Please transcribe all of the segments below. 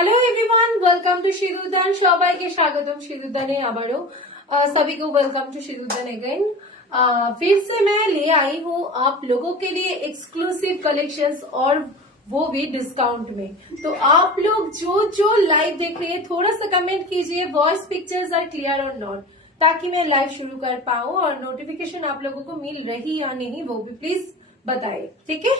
Hello everyone, welcome to Sindurdaan. সবাইকে স্বাগতম सिंदूरदाने আবারও। सभी को वेलकम टू सिंदूरदान अगेन। फिर से मैं ले आई हूँ आप लोगों के लिए एक्सक्लूसिव कलेक्शंस और वो भी डिस्काउंट में। तो आप लोग जो जो लाइव देख रहे हैं थोड़ा सा कमेंट कीजिए वॉइस पिक्चर्स आर क्लियर और नॉट, ताकि मैं लाइव शुरू कर पाऊँ और नोटिफिकेशन आप लोगों को मिल रही या नहीं वो भी प्लीज बताइए, ठीक है।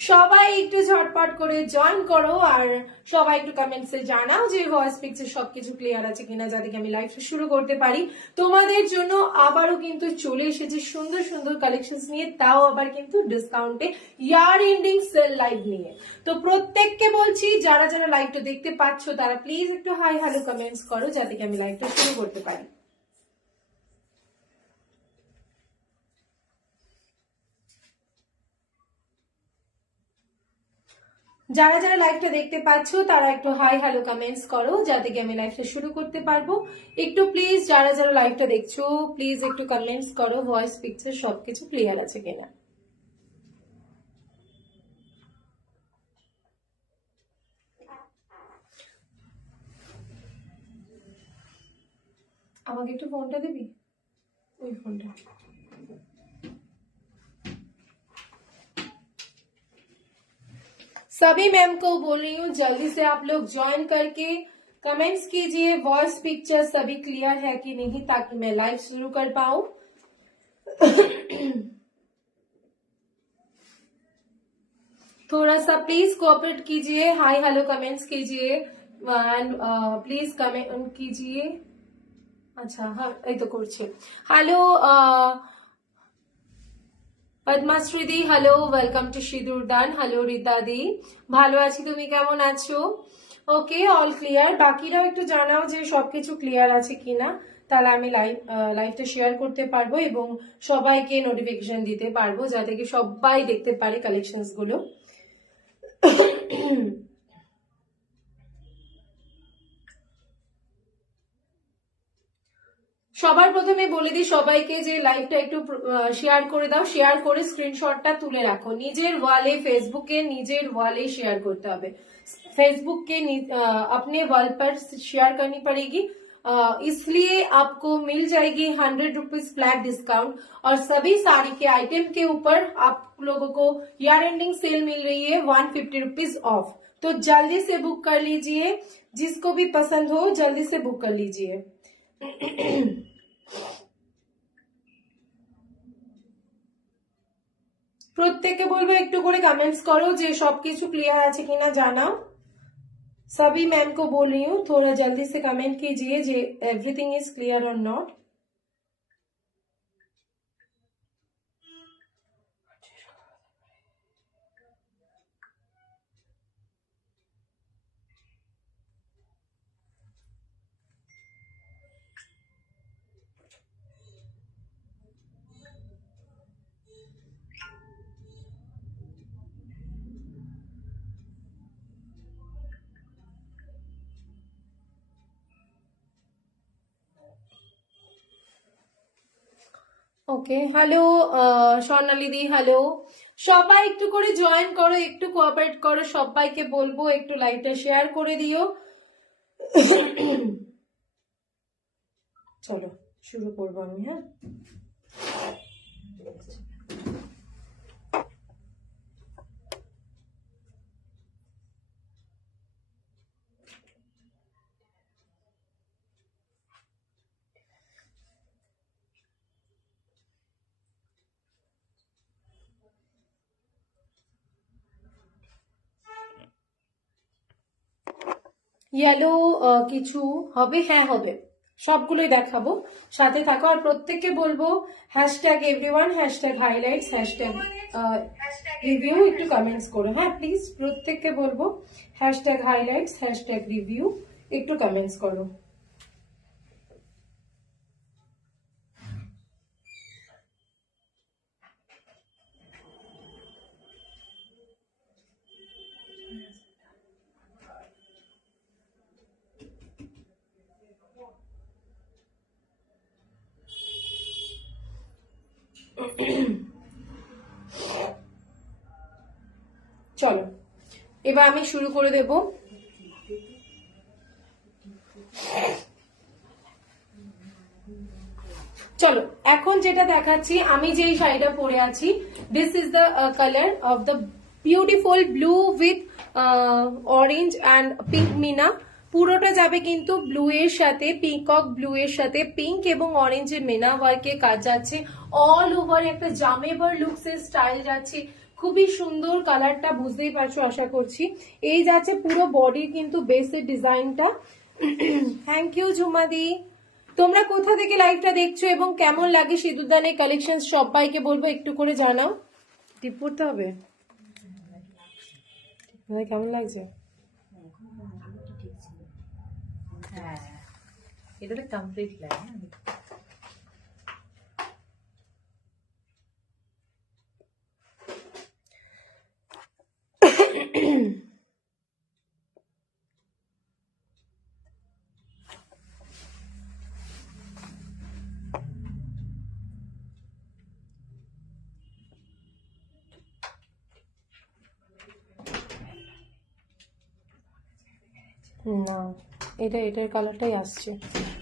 সবাই একটু ঝটপট করে জয়েন করো আর সবাই একটু কমেন্টসে জানাও যে ভয়েস পিকচার সবকিছু ক্লিয়ার আছে কিনা, যাতে আমি লাইভটা শুরু করতে পারি। তোমাদের জন্য আবারও কিন্তু চলে এসেছে সুন্দর সুন্দর কালেকশনস নিয়ে, তাও আবার কিন্তু ডিসকাউন্টে ইয়ার এন্ডিং সেল লাইভ নিয়ে। তো প্রত্যেককে বলছি যারা যারা লাইভটা দেখতে পাচ্ছ তারা প্লিজ একটু হাই হ্যালো কমেন্টস করো, যাতে আমি লাইভটা শুরু করতে পারি। যারা যারা লাইভটা দেখতে পাচ্ছ তারা একটু হাই হ্যালো কমেন্টস করো, যাতে কি আমি লাইভটা শুরু করতে পারবো। একটু প্লিজ যারা যারা লাইভটা দেখছো প্লিজ একটু কমেন্টস করো ভয়েস পিকচার সবকিছু ক্লিয়ার আছে কিনা। আমাকে একটু ফোনটা দিবি, ওই ফোনটা। सभी मैम को बोल रही हूँ जल्दी से आप लोग ज्वाइन करके कमेंट्स कीजिए वॉइस पिक्चर सभी क्लियर है कि नहीं, ताकि मैं लाइव शुरू कर पाऊँ। थोड़ा सा प्लीज कोऑपरेट कीजिए, हाय हेलो कमेंट्स कीजिए एंड प्लीज कमेंट कीजिए। अच्छा हाँ এই তো করছি। Hello Padmashree di, hello welcome to Sindurdaan. Hello Rita di, ভালো আছি, তুমি কেমন আছো? Okay all clear. বাকিরাও একটু জানাও যে সবকিছু ক্লিয়ার আছে কিনা, তাহলে আমি লাইভটা শেয়ার করতে পারবো এবং সবাইকে নোটিফিকেশন দিতে পারবো, যাতে কি সবাই দেখতে পারে কালেকশনস গুলো। সবার প্রথমে বলে দিই সবাইকে যে লাইভটা একটু শেয়ার করে দাও, শেয়ার করে স্ক্রিনশটটা তুলে রাখো নিজের ওয়ালে, ফেসবুকে নিজের ওয়ালে शेयर करते হবে। फेसबुक के अपने वॉल पर शेयर करनी पड़ेगी, इसलिए आपको मिल जाएगी 100 रुपीज फ्लैट डिस्काउंट और सभी साड़ी के आइटम के ऊपर आप लोगों को ईयर एंडिंग सेल मिल रही है 150 रुपीज ऑफ। तो जल्दी से बुक कर लीजिए, जिसको भी पसंद हो जल्दी से बुक कर लीजिए। প্রত্যেককে বলবো একটু করে কমেন্টস করো যে সবকিছু ক্লিয়ার আছে কিনা জানাও। सभी मैम को बोल रही हूँ थोड़ा जल्दी से कमेंट कीजिए जे एवरीथिंग इज क्लियर और not. Okay hello Swarnali the, hello. সবাই একটু করে জয়েন করো, একটু কোঅপারেট করো, সবাইকে বলবো একটু লাইভটা শেয়ার করে দিও। চলো শুরু করবো আমি। হ্যাঁ ইয়েলো কিছু হবে, হ্যাঁ হবে, সবগুলোই দেখাবো, সাথে থাকো। আর প্রত্যেককে বলবো hashtag everyone, hashtag highlights, hashtag review একটু কমেন্টস করো। হ্যাঁ প্লিজ প্রত্যেককে বলবো হ্যাশট্যাগ হাইলাইটস, হ্যাশট্যাগ রিভিউ একটু কমেন্টস করো। চলো এবার আমি শুরু করে দেব। চলো এখন যেটা দেখাচ্ছি, আমি যেই শাড়িটা পরে আছি, this is the colour of the beautiful blue with orange and pink মিনা। পুরোটা যাবে কিন্তু ব্লু এর সাথে, পিকক ব্লু এর সাথে পিঙ্ক এবং অরেঞ্জের মেনা ওয়ার্কের কাজ যাচ্ছে। অল ওভার একটা জামেবার লুকস এর স্টাইল যাচ্ছে, খুবই সুন্দর। কালারটা বুঝতেই পারছো আশা করছি। এই যাচ্ছে পুরো বডির কিন্তু বেসের ডিজাইনটা। থ্যাংক ইউ ঝুমাদি। তোমরা কোথা থেকে লাইভটা দেখছো এবং কেমন লাগে সিঁদুরদানের কালেকশন সবাইকে বলবো একটু করে জানাও। টিপ পড়তে হবে, কেমন লাগছে? হ্যাঁ, এটা তো কমপ্লিট লাগে। না, এটার কালারটাই আসছে,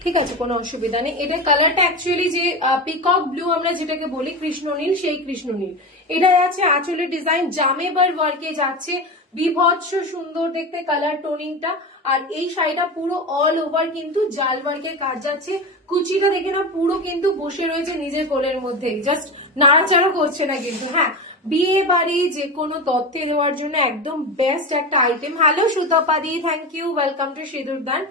ঠিক আছে, কোনো অসুবিধা নেই। এটার কালারটা অ্যাকচুয়ালি যে পিকক ব্লু আমরা যেটাকে বলি কৃষ্ণনীল, সেই কৃষ্ণনীল। এটা যাচ্ছে আঁচলের ডিজাইন, জামেবার ওয়ার্কে যাচ্ছে, বিভৎস সুন্দর দেখতে কালার টোনিংটা। আর এই শাড়িটা পুরো অল ওভার কিন্তু জাল ওয়ার্কের কাজ যাচ্ছে। কুচিটা দেখে না পুরো কিন্তু বসে রয়েছে নিজের কোলের মধ্যে, জাস্ট নাড়াচাড়া করছে না কিন্তু। হ্যাঁ, বিয়ে বাড়ি যে কোনো তথ্যে দেওয়ার জন্য একদম বেস্ট একটা আইটেম। হ্যালো সুতপাদি, thank you, welcome to Sindurdaan.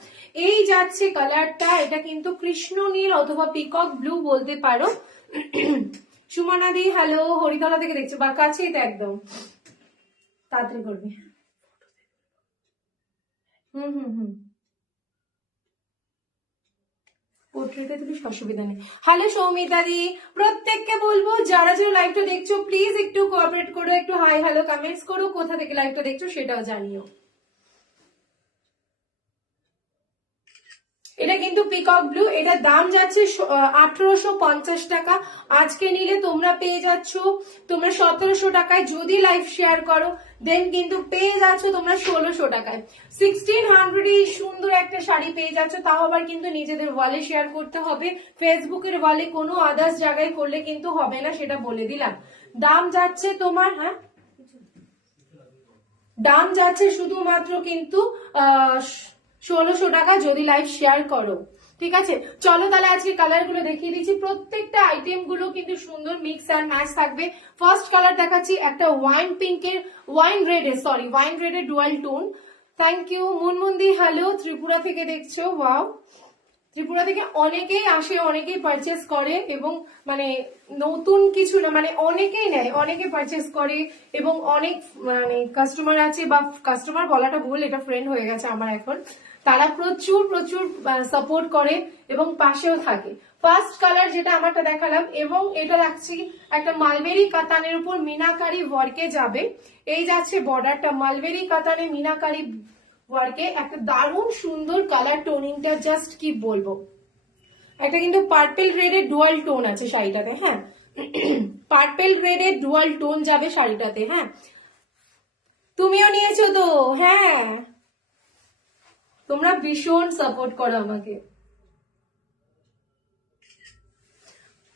এই যাচ্ছে কালারটা, এটা কিন্তু কৃষ্ণ নীল অথবা পিকক ব্লু বলতে পারো। সুমনাদি হ্যালো, হরিতলা থেকে দেখছো বা কাছেই তো একদম, তাড়াতাড়ি করবে। হুম পোর্ট্রেটে তুলিস, অসুবিধা নেই। হ্যালো সৌমিতাদি, প্রত্যেককে বলবো যারা যারা লাইভটা দেখছো প্লিজ একটু কোঅপারেট করো, একটু হাই হ্যালো কমেন্টস করো, কোথা থেকে লাইভটা দেখছো সেটাও জানিও। এটা কিন্তু পিকক ব্লু, এটার দাম যাচ্ছে 1850 টাকা। আজকে নিলে তোমরা পেয়ে যাচ্ছ তোমরা 1700 টাকায়, যদি লাইভ শেয়ার করো দেন কিন্তু পেয়ে যাচ্ছ তোমরা 1600 টাকায়। 1600 এই সুন্দর একটা শাড়ি পেয়ে যাচ্ছ, তাও আবার কিন্তু নিজেদের ওয়ালে শেয়ার করতে হবে, ফেসবুকের ওয়ালে কোনো আদার্স জায়গায় করলে কিন্তু হবে না, সেটা বলে দিলাম। দাম যাচ্ছে তোমার, হ্যাঁ দাম যাচ্ছে শুধুমাত্র কিন্তু 1600 টাকা যদি লাইভ শেয়ার করো, ঠিক আছে। চলো তাহলে আজকে কালার গুলো দেখিয়ে দিচ্ছি, প্রত্যেকটা আইটেম গুলো কিন্তু সুন্দর মিক্স অ্যান্ড ম্যাচ থাকবে। ফার্স্ট কালার দেখাচ্ছি একটা ওয়াইন রেডের ডুয়াল টোন। থ্যাংক ইউ মুনমুন্দি, হ্যালো, ত্রিপুরা থেকে দেখছো, ওয়াও। ত্রিপুরা থেকে অনেকেই আসে, অনেকেই পারচেস করে, এবং মানে নতুন কিছু না, মানে অনেকেই নেয়, অনেকে পারচেস করে, এবং অনেক মানে কাস্টমার আছে, বা কাস্টমার বলাটা ভুল, এটা ফ্রেন্ড হয়ে গেছে আমার এখন। তারা প্রচুর প্রচুর সাপোর্ট করে এবং পাশেও থাকে। ফার্স্ট কালার যেটা আমারটা দেখালাম, এবং এটা রাখছি একটা মালবেরি কাতানের উপর মিনাকারি ওয়ার্কে যাবে। এই যাচ্ছে বর্ডারটা মালবেরি কাতানে মিনাকারি ওয়ার্কে, একটা দারুণ সুন্দর কালার টোনিংটা, জাস্ট কি বলবো। একটা কিন্তু পার্পেল গ্রেডের ডুয়াল টোন আছে শাড়িটাতে, হ্যাঁ পার্পেল গ্রেডের ডুয়াল টোন যাবে শাড়িটাতে। হ্যাঁ, তুমিও নিয়েছো তো? হ্যাঁ, তোমরা ভীষণ সাপোর্ট করো আমাকে।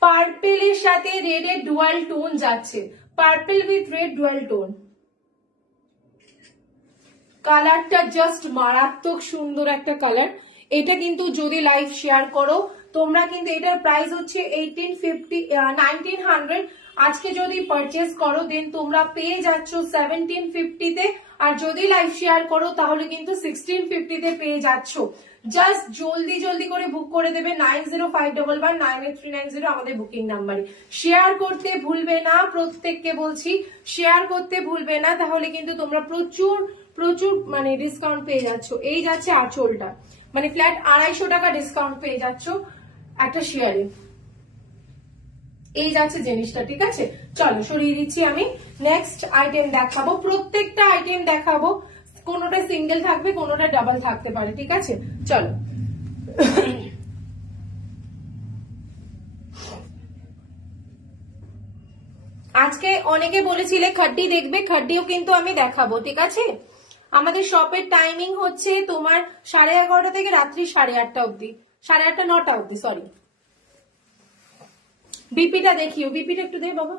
পার্পেলের সাথে রেডের ডুয়াল টোন যাচ্ছে, purple with red dual tone. কালারটা জাস্ট মারাত্মক সুন্দর একটা কালার। এটা কিন্তু যদি লাইভ শেয়ার করো তোমরা কিন্তু, এটার প্রাইস হচ্ছে 1900। আজকে যদি পারচেস করো দেন তোমরা পেয়ে যাচ্ছ 1750 তে, আর যদি লাইভ শেয়ার করো তাহলে কিন্তু 1650 তে পেয়ে যাচ্ছ। জাস্ট জলদি জলদি করে বুক করে দেবে 9051198390 আমাদের বুকিং নাম্বারে। শেয়ার করতে ভুলবে না, প্রত্যেককে বলছি শেয়ার করতে ভুলবে না, তাহলে কিন্তু তোমরা প্রচুর প্রচুর মানে ডিসকাউন্ট পেয়ে যাচ্ছ। এই যাচ্ছে আঁচলটা, মানে ফ্ল্যাট 250 টাকা ডিসকাউন্ট পেয়ে যাচ্ছ একটা শেয়ারে। এই যাচ্ছে জিনিসটা, ঠিক আছে। চলো সরিয়ে দিচ্ছি আমি, নেক্সট আইটেম দেখাবো, প্রত্যেকটা আইটেম দেখাবো, কোনোটা সিঙ্গেল থাকবে, কোনোটা ডাবল থাকতে পারে, ঠিক আছে। চলো আজকে অনেকে বলেছিলে খাড্ডি দেখবে, খাড্ডিও কিন্তু আমি দেখাবো, ঠিক আছে। আমাদের শপের টাইমিং হচ্ছে তোমার 11:30 থেকে রাত্রি 8:30 অব্দি, 8:30 9টা অব্দি, সরি। বিপিটা দেখিও, বিপিটা একটু দে বাবা।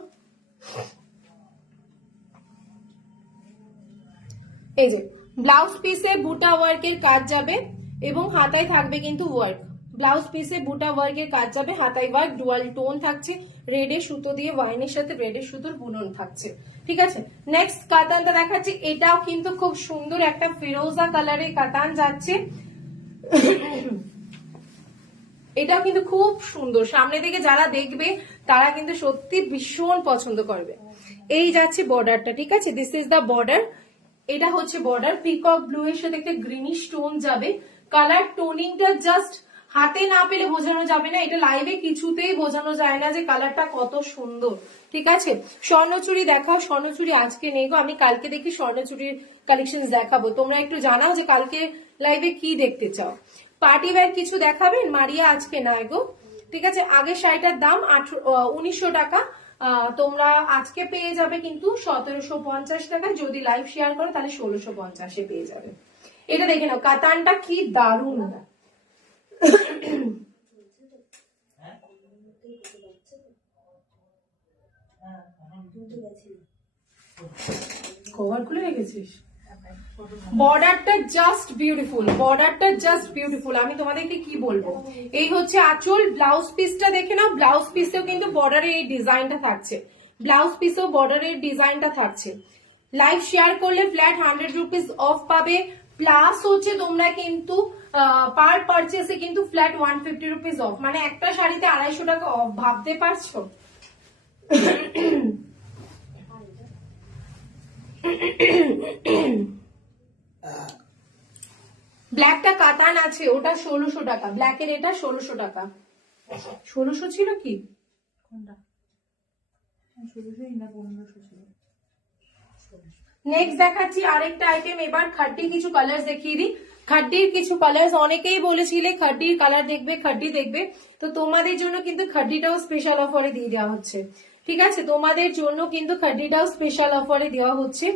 এই যে ব্লাউজ পিসে বুটা ওয়ার্কের কাজ যাবে এবং হাতায় থাকবে কিন্তু ওয়ার্ক। ব্লাউজ পিসে বুটা ওয়ার্কের কাজ যাবে, হাতায় ওয়ার্ক, ডুয়াল টোন থাকছে, রেডের সুতো দিয়ে ওয়াইনের সাথে রেডের সুতোর বুনন থাকছে। ঠিক আছে, নেক্সট কাতানটা দেখাচ্ছি। এটাও কিন্তু খুব সুন্দর একটা ফিরোজা কালারের কাতান যাচ্ছে। এটাও কিন্তু খুব সুন্দর, সামনে থেকে যারা দেখবে তারা কিন্তু সত্যি ভীষণ পছন্দ করবে। এই যাচ্ছে বর্ডারটা, ঠিক আছে, দিস ইজ দা বর্ডার। এটা হচ্ছে বর্ডার, পিকক ব্লু এর সাথে একটা গ্রিনিশ টোন যাবে। কালার টোনিংটা জাস্ট হাতে না পেলে বোঝানো যাবে না, এটা লাইভে কিছুতেই বোঝানো যায় না যে কালারটা কত সুন্দর। ঠিক আছে, স্বর্ণচুরি দেখাও। স্বর্ণচুরি আজকে নেই গো, আমি কালকে দেখি স্বর্ণচুরির কালেকশন দেখাবো। তোমরা একটু জানাও যে কালকে লাইভে কি দেখতে চাও। পার্টি ওয়্যার কিছু দেখাবেন? মারিয়া আজকে নাই গো। ঠিক আছে, আগে শাড়িটার দাম 1900 টাকা, তোমরা আজকে পেয়ে যাবে কিন্তু 1750 টাকায়। যদি লাইভ শেয়ার করো তাহলে 1650 পেয়ে যাবে। এটা দেখে নাও, কাতানটা কি দারুণ। কভার খুলে রেখেছিস? বর্ডারটা জাস্ট বিউটিফুল, বর্ডারটা জাস্ট বিউটিফুল। আমি তোমাদেরকে কি বলবো, এই হচ্ছে আঁচল। ব্লাউজ পিসটা দেখে নাও, ব্লাউজ পিসেও কিন্তু বর্ডারের এই ডিজাইনটা থাকছে, ব্লাউজ পিসেও বর্ডারের ডিজাইনটা থাকছে। লাইভ শেয়ার করলে ফ্ল্যাট 100 রুপিস অফ পাবে, প্লাস হচ্ছে তোমরা কিন্তু পার পারচেসে কিন্তু ফ্ল্যাট 150 রুপিস অফ, মানে একটা শাড়িতে 250 টাকা অফ, ভাবতে পারছো? ব্ল্যাকটা কাতান আছে, ওটা 1600 টাকা, ব্ল্যাকের এটা 1600 টাকা। 1600 ছিল কি? নেক্সট দেখাচ্ছি আরেকটা আইটেম। এবার খাড্ডি কিছু কালার দেখিয়ে দিই। খাড্ডির কিছু কালার, অনেকেই বলেছিলে খাড্ডির কালার দেখবে, খাড্ডি দেখবে, তো তোমাদের জন্য কিন্তু খাড্ডিটাও স্পেশাল অফারে দিয়ে দেওয়া হচ্ছে। ঠিক আছে, তোমাদের জন্য কিন্তু খাড্ডিটাও স্পেশাল অফারে দেওয়া হচ্ছে।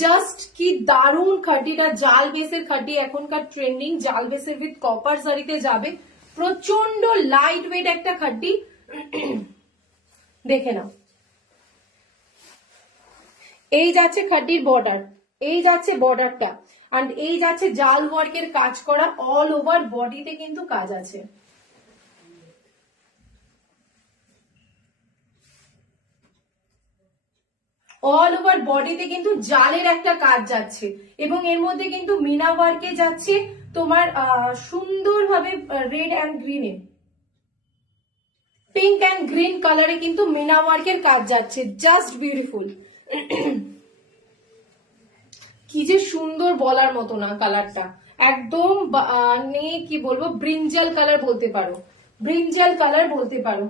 জাস্ট কি দারুণ খাড্ডিটা, জাল বেসের খাড্ডি, এখনকার ট্রেন্ডিং জাল বেসের উইথ কপার জারিতে যাবে, প্রচন্ড লাইট ওয়েট একটা খাড্ডি। দেখে নাও, এই যাচ্ছে খাড্ডির বর্ডার, এই যাচ্ছে বর্ডারটা, আর এই যাচ্ছে জাল ওয়ার্কের কাজ করা, অল ওভার বডিতে কিন্তু কাজ আছে। অল ওভার বডিতে কিন্তু জালের একটা কাজ যাচ্ছে এবং এর মধ্যে কিন্তু মিনা ওয়ার্কে যাচ্ছে তোমার সুন্দরভাবে রেড অ্যান্ড গ্রিনে, পিঙ্ক অ্যান্ড গ্রিন কালারে কিন্তু মিনা ওয়ার্কের কাজ যাচ্ছে, জাস্ট বিউটিফুল। কি যে সুন্দর, বলার মতো না কালারটা, একদম মানে কি বলবো, ব্রিঞ্জাল কালার বলতে পারো, ব্রিঞ্জাল কালার বলতে পারো।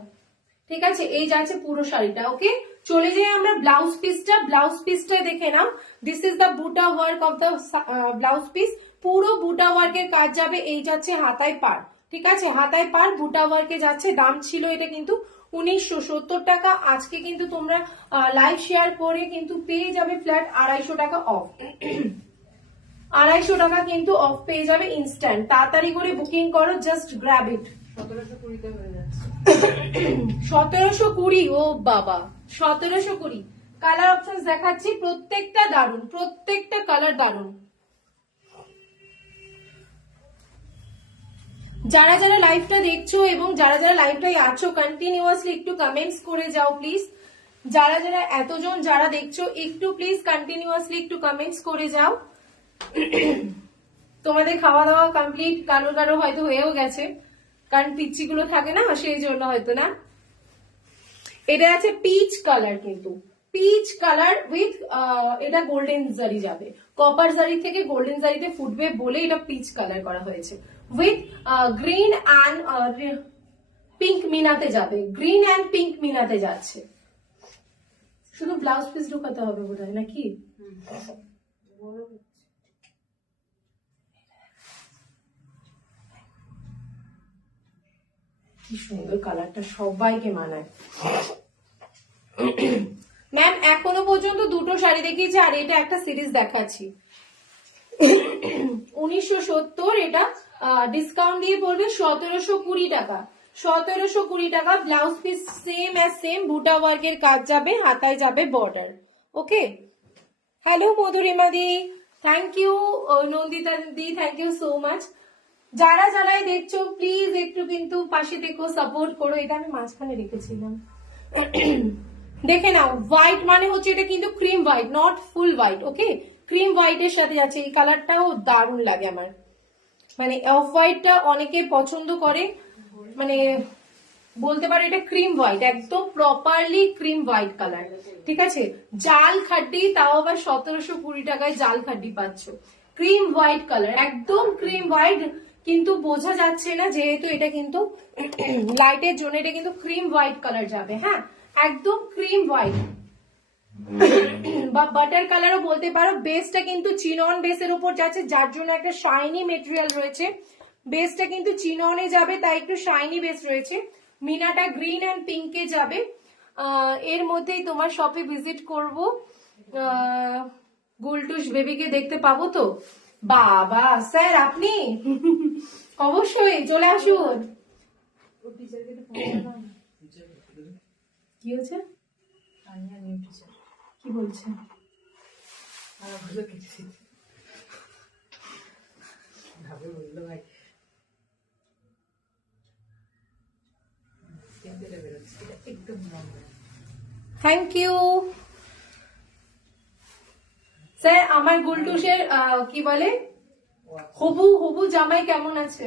ঠিক আছে, এই যাচ্ছে পুরো শাড়িটা। ওকে, চলে যাই আমরা ব্লাউজ পিসটা। ব্লাউজ পিসটা দেখে নাও, দিস ইজ দ্য বুটা work of the blouse piece, পুরো বুটা ওয়ার্কের কাজ যাবে। এই যাচ্ছে হাতায় পার, ঠিক আছে, হাতায় পার বুটা ওয়ার্কে যাচ্ছে। দাম ছিল এটা কিন্তু 1970 টাকা, আজকে কিন্তু তোমরা লাইভ শেয়ার করে কিন্তু পেয়ে যাবে ফ্ল্যাট 250 টাকা অফ। 250 টাকা কিন্তু অফ পেয়ে যাবে ইনস্ট্যান্ট, তাড়াতাড়ি করে বুকিং করো, জাস্ট গ্র্যাব ইট। 1720 হয়ে যাচ্ছে। 1720, ও বাবা, 1720। কালার অপশন দেখাচ্ছি, প্রত্যেকটা দারুন, প্রত্যেকটা কালার দারুন। যারা যারা লাইভটা দেখছো এবং যারা যারা লাইভটাই আছো, কন্টিনিউয়াসলি একটু কমেন্টস করে যাও প্লিজ। যারা যারা এতজন যারা দেখছো, একটু প্লিজ কন্টিনিউয়াসলি একটু কমেন্টস করে যাও। তোমাদের খাওয়া দাওয়া কমপ্লিট, কারো কারো হয়তো হয়েও গেছে, কারণ পিচ্চিগুলো থাকে না সেই জন্য হয়তো না। এটা আছে পিচ কালার, কিন্তু পিচ কালার উইথ এটা গোল্ডেন জারি যাবে, কপার জারি থেকে গোল্ডেন জারিতে ফুটবে বলে এটা পিচ কালার করা হয়েছে, উইথ গ্রিন অ্যান্ড পিঙ্ক মিনাতে যাবে, গ্রিন অ্যান্ড পিঙ্ক মিনাতে যাচ্ছে। শুধু ব্লাউজ পিস ঢুকাতে হবে বোধ হয় নাকি? কি সুন্দর কালারটা, সবাইকে মানায়। ম্যাম এখনো পর্যন্ত দুটো শাড়ি দেখিয়েছি আর এটা একটা সিরিজ দেখাচ্ছি। 1970, এটা ডিসকাউন্ট দিয়ে পড়বে 1720 টাকা। 1720 টাকা। Blouse piece same as same, বুটা ওয়ার্কের কাজ যাবে, হাতায় যাবে border. Okay, hello Madhurima di, thank you. Nandita di, thank you so much. যারা যারাই দেখছো প্লিজ একটু কিন্তু পাশে দেখো, সাপোর্ট করো। এটা আমি মাঝখানে রেখেছিলাম, দেখে নাও। হোয়াইট মানে হচ্ছে এটা কিন্তু cream white, not full white. Okay, cream white এর সাথে যাচ্ছে। এই কালারটাও দারুণ লাগে আমার, মানে অফ হোয়াইটটা অনেকে পছন্দ করে, মানে বলতে পারো এটা ক্রিম হোয়াইট, একদম প্রপারলি ক্রিম হোয়াইট কালার। ঠিক আছে, জাল খাড্ডি, তাও আবার 1720 টাকায় জাল খাড্ডি পাচ্ছ। ক্রিম হোয়াইট কালার, একদম ক্রিম হোয়াইট, কিন্তু বোঝা যাচ্ছে না যেহেতু এটা কিন্তু লাইটের জন্য। এটা কিন্তু ক্রিম হোয়াইট কালার যাবে। হ্যাঁ, একদম ক্রিম হোয়াইট বা বাটার কালারও বলতে পারো। বেসটা কিন্তু চিনন বেসের উপর যাচ্ছে, যার জন্য একটা শাইনি মেটেরিয়াল রয়েছে। বেসটা কিন্তু চিননে যাবে, তাই একটু শাইনি বেস রয়েছে। মিনাটা গ্রিন অ্যান্ড পিঙ্কে যাবে। এর মধ্যেই তোমার শপে ভিজিট করব। গুলটুস বেবিকে দেখতে পাবো তো? বাবা স্যার, আপনি অবশ্যই চলে আসুন। ওর টিচারকে তো ফোন করলাম। কি হয়েছে? আনিয়া নিউ টিচার। কি বলছে? আর বলো কিছু ভাবে বললো ভাই কেন্দ্রে বেরোচ্ছে, এটা একদম নর্মাল। Thank you sir. আমার গুলটুসের কি বলে, হবু হবু জামাই কেমন আছে?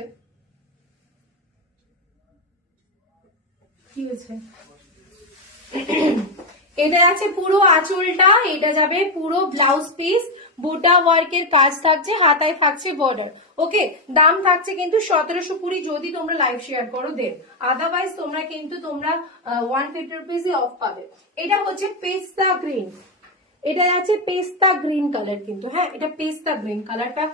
কি হয়েছে? এটা আছে পুরো আঁচলটা, এটা যাবে পুরো ব্লাউজ পিস, বুটা ওয়ার্কের কাজ থাকছে, হাতায় থাকছে বর্ডার। ওকে, দাম থাকছে কিন্তু 1720 যদি তোমরা লাইভ শেয়ার করো দেন, আদারওয়াইজ তোমরা কিন্তু 150 রুপিস অফ পাবে। এটা হচ্ছে পেস্তা গ্রিন, এটা আছে পেস্তা গ্রিন কালার কিন্তু। হ্যাঁ, এটা পেস্তা গ্রিন কালারটা,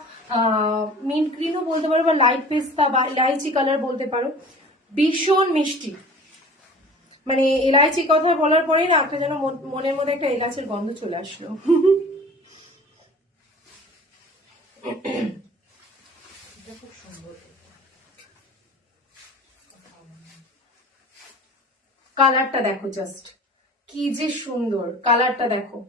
মিন্ট গ্রিনও বলতে পারো বা লাইট পেস্তা বা ইলাইচি কালার বলতে পারো। ভীষণ মিষ্টি, মানে এলাচি কথা বলার পরেই না একটা যেন মনের মধ্যে একটা এলাচের গন্ধ চলে আসলো। এটা খুব সুন্দর। কালারটা দেখো, জাস্ট কি যে সুন্দর কালারটা দেখো।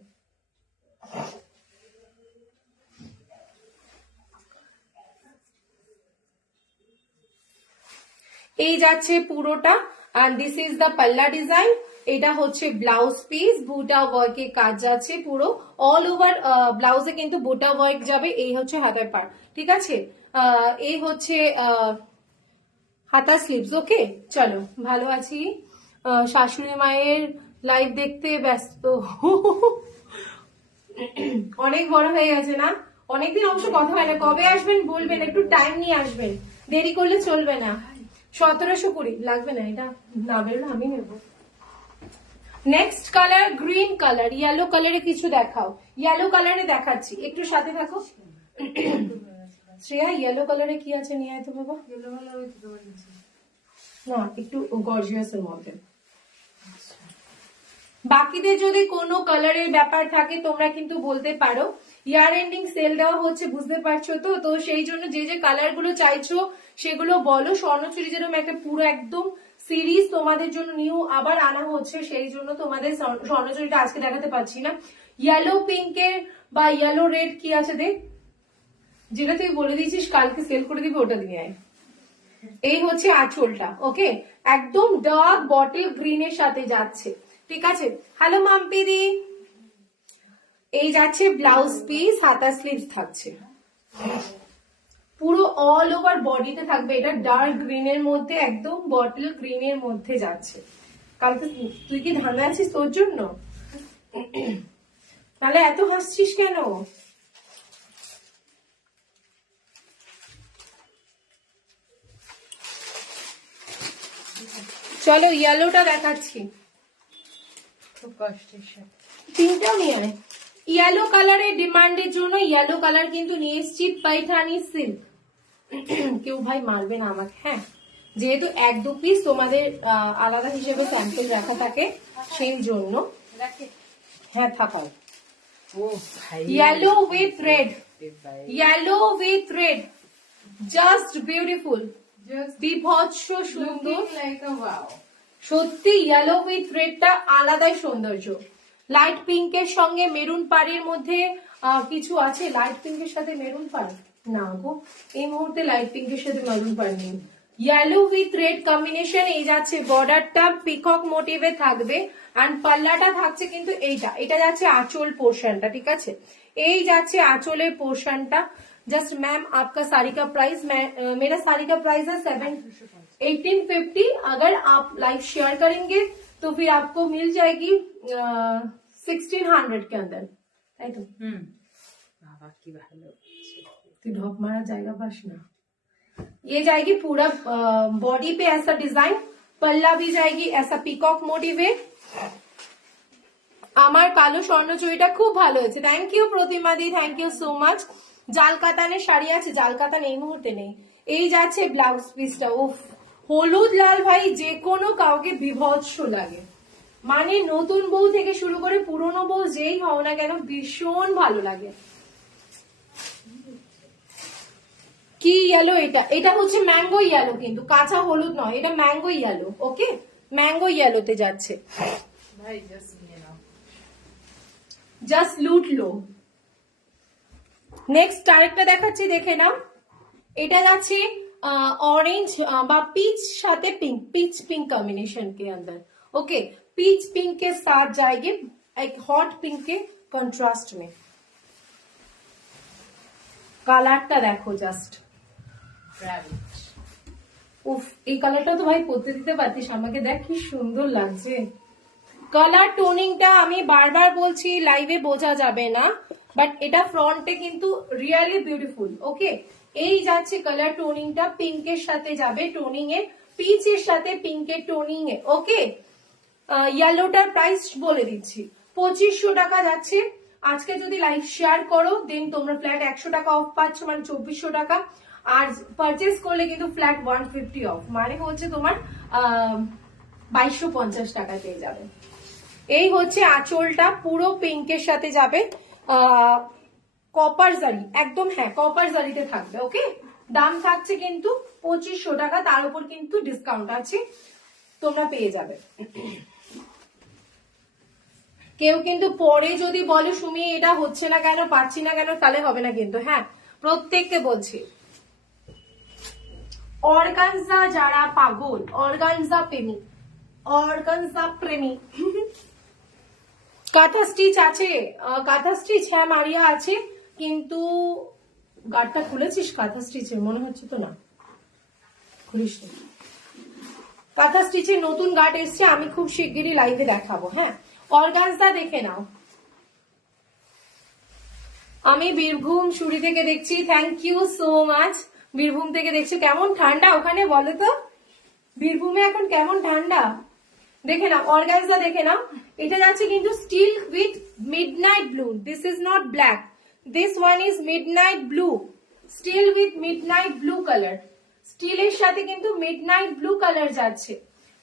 এই যাচ্ছে পুরোটা, and this is the পাল্লা ডিজাইন। এটা হচ্ছে ব্লাউজ পিস, বুটা ওয়ার্কে কাজ যাচ্ছে পুরো অল ওভার ব্লাউজে, কিন্তু বুটা ওয়ার্ক যাবে। এই হচ্ছে হাতার পার, ঠিক আছে। এই হচ্ছে হাতা স্লিভস। ওকে, চলো, ভালো আছি। শাশুড়ি মায়ের লাইভ দেখতে ব্যস্ত। অনেক বড় হয়ে গেছে না? অনেকদিন অবশ্য কথা হয় না। কবে আসবেন বলবেন, একটু টাইম নিয়ে আসবেন, দেরি করলে চলবে না। 1720 লাগবে না, এটা না বেরোলে আমি নেবো। Next colour green colour, yellow কালারে কিছু দেখাও। ইয়েলো কালারে দেখাচ্ছি, একটু সাথে থাকো। শ্রেয়া, ইয়েলো কালারে কি আছে নিয়ে আয় তো বাবা। ইয়েলো কালার ওই তো তোমার নিচে। না, একটু গর্জিয়াস এর মধ্যে। বাকিদের যদি কোনো কালারের ব্যাপার থাকে তোমরা কিন্তু বলতে পারো। ইয়ার এন্ডিং সেল দেওয়া হচ্ছে, বুঝতে পারছো তো? তো সেই জন্য যে যে কালার গুলো চাইছো সেগুলো বলো। স্বর্ণচুরি যেরকম একটা পুরো একদম সিরিজ তোমাদের জন্য নিউ আবার আনা হচ্ছে, সেই জন্য তোমাদের স্বর্ণচুরিটা আজকে দেখাতে পারছি না। ইয়েলো পিঙ্কের বা ইয়েলো রেড কি আছে দেখ, যেটা তুই বলে দিয়েছিস কালকে সেল করে দিবি, ওটা দিয়ে আয়। এই হচ্ছে আঁচলটা। ওকে, একদম ডার্ক বটল গ্রিনের সাথে যাচ্ছে, ঠিক আছে। হ্যালো মাম্পিদি। এই যাচ্ছে ব্লাউজ পিস, হাতা স্লিভস থাকছে, পুরো অল ওভার বডিতে থাকবে। এটা ডার্ক গ্রিনের মধ্যে, একদম বটল গ্রিনের মধ্যে যাচ্ছে। কালকে তুই কি ধান্দা আছিস তোর জন্য? তাহলে এত হাসছিস কেন? চলো ইয়েলোটা দেখাচ্ছি। খুব কষ্টের সাথে তিনটাও নিয়ে আয়। ইয়েলো কালারের ডিমান্ডের জন্য ইয়েলো কালার কিন্তু নিয়ে এসছি, পাইঠানি সিল্ক। কেউ ভাই মারবে না আমাকে, হ্যাঁ, যেহেতু 1-2 পিস তোমাদের আলাদা হিসেবে স্যাম্পল রাখা থাকে সেই জন্য। রাখে। হ্যাঁ, থাকার ও ভাই ইয়েলো উইথ রেড, ভাই yellow with red, just beautiful, just বিভৎস সুন্দর। লুকিং লাইক আ ওয়াও। সত্যি ইয়েলো উইথ রেডটা আলাদাই সৌন্দর্য। লাইট পিঙ্কের সঙ্গে মেরুন পাড়ের মধ্যে কিছু আছে। লাইট পিঙ্কের সাথে মেরুন পাড় না গো, এই মুহূর্তে লাইট পিঙ্কের সাথে মেরুন পাড় নেই। Yellow with red combination. এই যাচ্ছে বর্ডারটা পিকক মোটিভে থাকবে, এন্ড পাল্লাটা থাকছে কিন্তু এইটা, এটা যাচ্ছে আঁচল পোর্শনটা, ঠিক আছে? এই যাচ্ছে আঁচলের পোর্শনটা। जस्ट मैम आपका साड़ी का प्राइस, मेरा साड़ी का प्राइस है 1850। अगर आप लाइव शेयर करेंगे तो फिर आपको मिल जाएगी 1600 के अंदर, তাই তো? বাবা কি ভালো। তুই ঢপ मारा जाएगा बस ना। ये जाएगी पूरा बॉडी पे ऐसा डिजाइन, पल्ला भी जाएगी ऐसा पिकॉक मोटिवे। আমার কালো স্বর্ণচুড়িটা খুব ভালো হয়েছে, thank you Pratima di, thank you so much. জাল কাতানের শাড়ি আছে, জাল কাতান এই মুহূর্তে নেই। এই যাচ্ছে ব্লাউজ পিসটা, উফ হলুদ লাল ভাই যে কোনো কাউকে বিভৎস লাগে, মানে নতুন বউ থেকে শুরু করে পুরনো বউ যেই হও না কেন ভীষণ ভালো লাগে। কি ইয়েলো এটা? এটা হচ্ছে ম্যাঙ্গো ইয়েলো, কিন্তু কাঁচা হলুদ নয়, এটা ম্যাঙ্গো ইয়েলো। ওকে, ম্যাঙ্গো ইয়েলোতে যাচ্ছে। ভাই জাস্ট নিয়ে নাও। জাস্ট লুট লো। নেক্সট আরেকটা দেখাচ্ছি, দেখে নাও। এটা যাচ্ছে ऑरेंज বা पीच साथे पिंक, पीच पिंक कॉम्बिनेशन के अंदर। ओके, पीच पिंक के साथ जाएगी एक हॉट पिंक के कंट्रास्ट में। কালারটা দেখো জাস্ট, উফ এই কালারটা তো ভাই পরতে দিতে পারতিস আমাকে, দেখ কি সুন্দর লাগছে। কালার টোনিংটা আমি বারবার বলছি লাইভে বোঝা যাবে না, বাট এটা ফ্রন্টে কিন্তু রিয়েলি বিউটিফুল। ওকে, এই যাচ্ছে কালার টোনিংটা, পিঙ্কের সাথে যাবে টোনিং এ, পিচের সাথে পিঙ্কের টোনিং এ। ওকে, ইয়েলোটার প্রাইস বলে দিচ্ছি 2500 টাকা যাচ্ছে। আজকে যদি লাইভ শেয়ার করো দেন তোমরা ফ্ল্যাট 100 টাকা অফ পাচ্ছ, মানে 2400 টাকা। আর পারচেস করলে কিন্তু ফ্ল্যাট 150 অফ, মানে হচ্ছে তোমার 2250 টাকায় পেয়ে যাবে। এই হচ্ছে আঁচলটা, পুরো পিঙ্কের সাথে যাবে কপার জারি, একদম হ্যাঁ কপার জারিতে থাকবে। ওকে, দাম থাকছে কিন্তু 2500 টাকা, তার উপর কিন্তু ডিসকাউন্ট আছে, তোমরা পেয়ে যাবে। কেউ কিন্তু পরে যদি বলে সুমি এটা হচ্ছে না কেন, পাচ্ছি না কেন, তাহলে হবে না কিন্তু। হ্যাঁ, প্রত্যেককে বলছি, অর্গানজা যারা পাগল, অর্গানজা প্রেমী, অর্গানজা প্রেমী, কাঁথা স্টিচ আছে, কাঁথা স্টিচ হ্যাঁ মারিয়া আছে, কিন্তু গাঢ়টা খুলেছিস কাঁথা স্টিচের? মনে হচ্ছে তো না, খুলিস না। কাঁথা স্টিচের নতুন গাঢ় এসছে, আমি খুব শিগগিরই লাইভে দেখাবো। হ্যাঁ, অর্গানজা দেখে নাও। আমি বীরভূম সুরি থেকে দেখছি, thank you so much. Birbhum থেকে দেখছি, কেমন ঠান্ডা ওখানে বলো তো? বীরভূমে এখন কেমন ঠান্ডা দেখে নাও। অর্গানজা দেখে নাও। এটা যাচ্ছে কিন্তু steel with midnight blue, this is not black, this one is midnight blue, steel with midnight blue colour. স্টিলের সাথে কিন্তু মিডনাইট ব্লু কালার যাচ্ছে।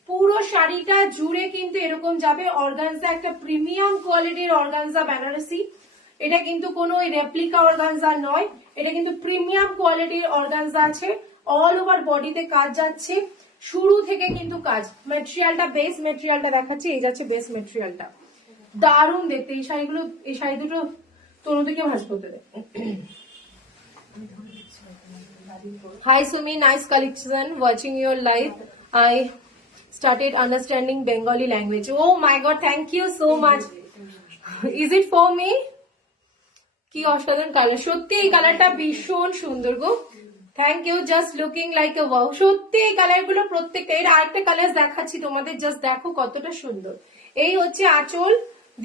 পুরো শাড়িটা জুড়ে কিন্তু এরকম যাবে। অর্গানজা একটা প্রিমিয়াম কোয়ালিটির অর্গানজা বেনারসি, এটা কিন্তু কোনো রেপ্লিকা অর্গানজা নয়, এটা কিন্তু প্রিমিয়াম কোয়ালিটির অর্গানজা আছে। অল ওভার বডিতে কাজ যাচ্ছে, শুরু থেকে কিন্তু কাজ। মেটেরিয়ালটা বেস মেটেরিয়ালটা দেখাচ্ছি, এই যাচ্ছে বেস মেটেরিয়ালটা, দারুণ দেখতে। এই শাড়িগুলো, এই শাড়ি দুটো তনুদিকে ভাঁজ করতে দে। Hi Sumi, nice collection. Watching your live, I started understanding Bengali language. Oh my God, thank you so much. Is it for me? কি অসাধারণ কালার, সত্যি এই কালারটা ভীষণ সুন্দর গো। Thank you, just looking like a wow. সত্যি এই কালার গুলো প্রত্যেকটা। এর আরেকটা কালার দেখাচ্ছি তোমাদের, জাস্ট দেখো কতটা সুন্দর। এই হচ্ছে আঁচল,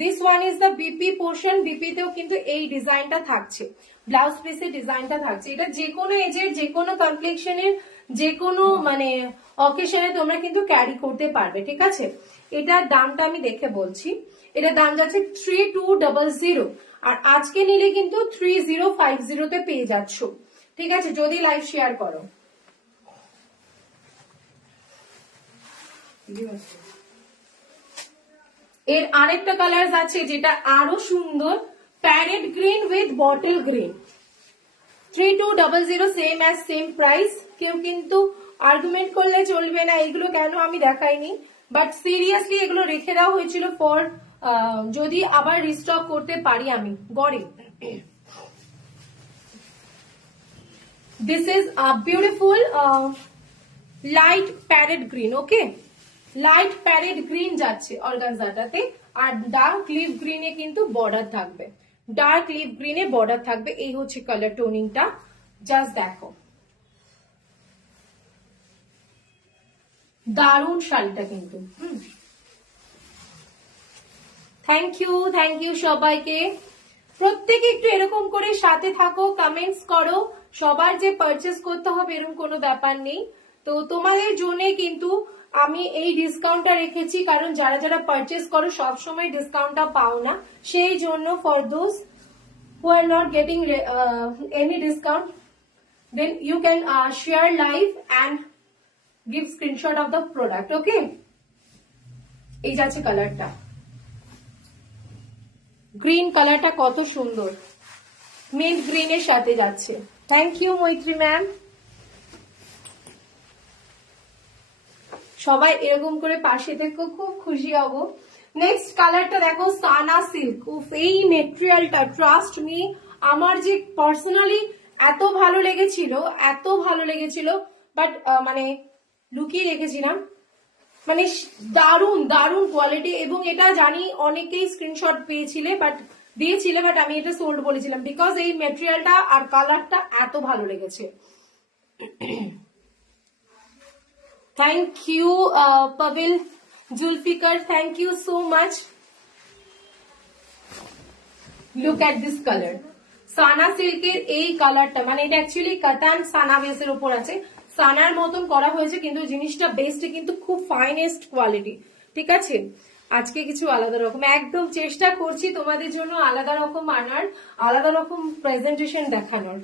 this one is the BP portion. বিপিতেও কিন্তু এই ডিজাইনটা থাকছে, ব্লাউজ পিসের ডিজাইনটা থাকছে। এটা যে কোনো এজের, যে কোনো কমপ্লেক্সনের, যে কোনো মানে অকেশনে তোমরা কিন্তু ক্যারি করতে পারবে, ঠিক আছে? এটার দামটা আমি দেখে বলছি। এটার দাম যাচ্ছে 3200, আর আজকে নিলে কিন্তু 3050 তে পেয়ে যাচ্ছ, ঠিক আছে, যদি লাইভ শেয়ার করো। এর আরেকটা কালার আছে যেটা আরো সুন্দর, parrot green with bottle green. 3200 same as same price. কেউ কিন্তু আর্গুমেন্ট করলে চলবে না এগুলো কেন আমি দেখাইনি, বাট সিরিয়াসলি এগুলো রেখে দেওয়া হয়েছিল ফর যদি আবার রিস্টক করতে পারি আমি গড়ে। This is beautiful light parade green. Okay, light parade green যাচ্ছে অর্গানজাটাতে, আর ডার্ক লিভ গ্রিনে কিন্তু বর্ডার থাকবে, ডার্ক লিভ গ্রিনে বর্ডার থাকবে। এই হচ্ছে কালার টোনিংটা, জাস্ট দেখো দারুণ শাড়িটা কিন্তু। থ্যাংক ইউ সবাইকে। প্রত্যেকে একটু এরকম করে সাথে থাকো, কমেন্টস করো। সবার যে পারচেস করতে হবে এরকম কোনো ব্যাপার নেই। তো তোমাদের জন্য কিন্তু আমি এই ডিসকাউন্টটা রেখেছি, কারণ যারা যারা পারচেস করো সবসময় ডিসকাউন্টটা পাও না, সেই জন্য for those who are not getting any discount, then you can share live and give screenshot of the product. Okay, এই যাচ্ছে কালারটা, গ্রিন কালারটা কত সুন্দর, মিন্ট গ্রিনের সাথে যাচ্ছে। থ্যাংক ইউ মৈত্রী ম্যাম। সবাই এরকম করে পাশে থেকে খুব খুশি হব। নেক্সট কালারটা দেখো, সানা সিল্ক। এই মেটেরিয়ালটা ট্রাস্ট মি, আমার যে পার্সোনালি এত ভালো লেগেছিল, বাট মানে লুকিয়ে রেখেছিলাম, মানে দারুন দারুন কোয়ালিটি। এবং এটা জানি অনেকেই স্ক্রিনশট দিয়েছিলে, বাট আমি এটা সোল্ড বলেছিলাম বিকজ এই মেটেরিয়ালটা আর কালারটা এত ভালো লেগেছে। Thank you Pabil Zulfikar, thank you so much. Look at this colour, সানা সিল্কের এই কালারটা, মানে এটা অ্যাকচুয়ালি কাতান সানা বেসের উপর আছে, সানার মতন করা হয়েছে, কিন্তু জিনিসটা বেস্টে কিন্তু খুব ফাইনেস্ট কোয়ালিটি। ঠিক আছে, আজকে কিছু আলাদা রকম একদম চেষ্টা করছি তোমাদের জন্য আলাদা রকম আনার, আলাদা রকম প্রেজেন্টেশন দেখানোর।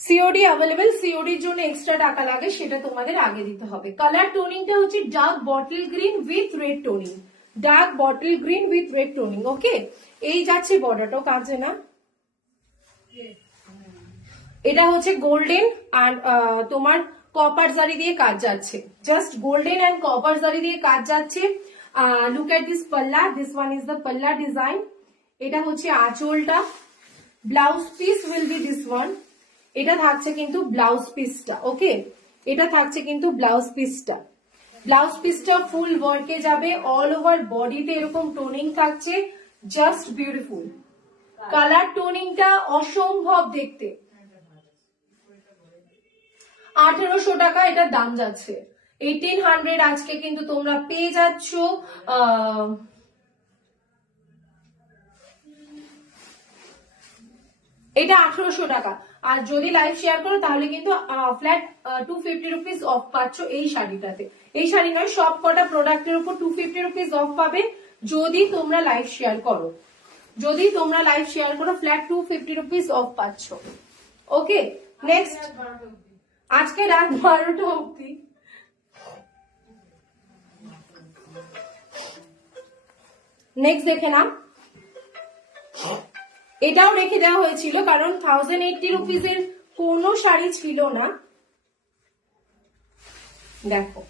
সিওডি অ্যাভেলেবেল, সিওডির জন্য এক্সট্রা টাকা লাগে, সেটা তোমাদের আগে দিতে হবে। কালার টোনিংটা হচ্ছে dark bottle green with red toning, dark bottle green with red toning. Okay, এই যাচ্ছে বর্ডারটাও কাজে না, এটা হচ্ছে গোল্ডেন আর তোমার কপার জারি দিয়ে কাজ যাচ্ছে, জাস্ট গোল্ডেন এন্ড কপার জারি দিয়ে কাজ যাচ্ছে। লুক এট দিস পাল্লা, দিস ওয়ান ইজ দ্য পাল্লা ডিজাইন। এটা হচ্ছে আঁচলটা, blouse piece will be this one. এটা থাকছে কিন্তু ব্লাউজ পিসটা। ওকে, এটা থাকছে কিন্তু ব্লাউজ পিসটা, ব্লাউজ পিসটা ফুল ওয়ার্কে যাবে, অল ওভার বডিতে এরকম টোনিং থাকছে, জাস্ট বিউটিফুল। কালার টোনিংটা অসম্ভব দেখতে। 1800 টাকা এটার দাম যাচ্ছে, 1800 আজকে কিন্তু তোমরা পেয়ে যাচ্ছ। এটা 1800 টাকা, আর যদি লাইভ শেয়ার করো তাহলে কিন্তু ফ্ল্যাট 250 রুপিস অফ পাচ্ছ এই শাড়িটাতে। এই শাড়ি নয়, সব কটা প্রোডাক্টের উপর 250 রুপিস অফ পাবে যদি তোমরা লাইভ শেয়ার করো, যদি তোমরা লাইভ শেয়ার করো ফ্ল্যাট 250 রুপিস অফ পাচ্ছ। ওকে, নেক্সট আজকে রাত 12টা অব্দি। নেক্সট দেখে নাও, এটাও রেখে দেওয়া হয়েছিল কারণ 1080 রুপিসের কোনো শাড়ি ছিল না। দেখো